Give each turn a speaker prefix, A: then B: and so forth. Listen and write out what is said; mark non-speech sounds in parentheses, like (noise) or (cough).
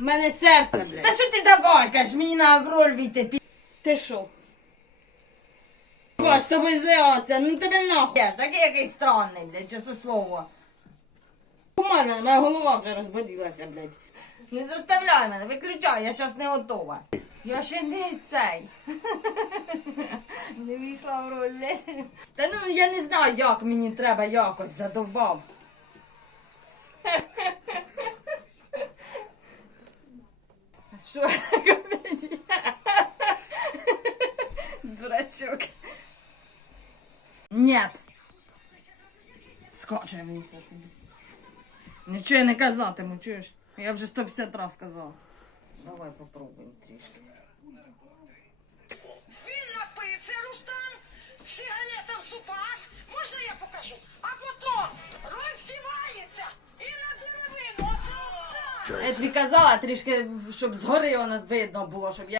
A: У мене серце, блядь. Та що ти давай, кажеш, мені на в роль війти. пі- Ти що? Ось з тобою злягаться, ну тебе нахуй. Такий якийсь странний, блядь, слово. У мене, моя голова вже розболілася, блядь. Не заставляй мене, виключай, я щас не готова. Я ще не цей. (laughs) Не вийшла в роль, блядь. Та ну я не знаю, як мені треба якось задовбав. Що? (laughs) комедія? Дурачок. Нет. Скоче мені все собі. Нічого я не казатиму, чуєш? Я вже 150 раз сказала. Давай попробуємо трішки. Я тобі казала трішки, щоб згори воно видно було, щоб я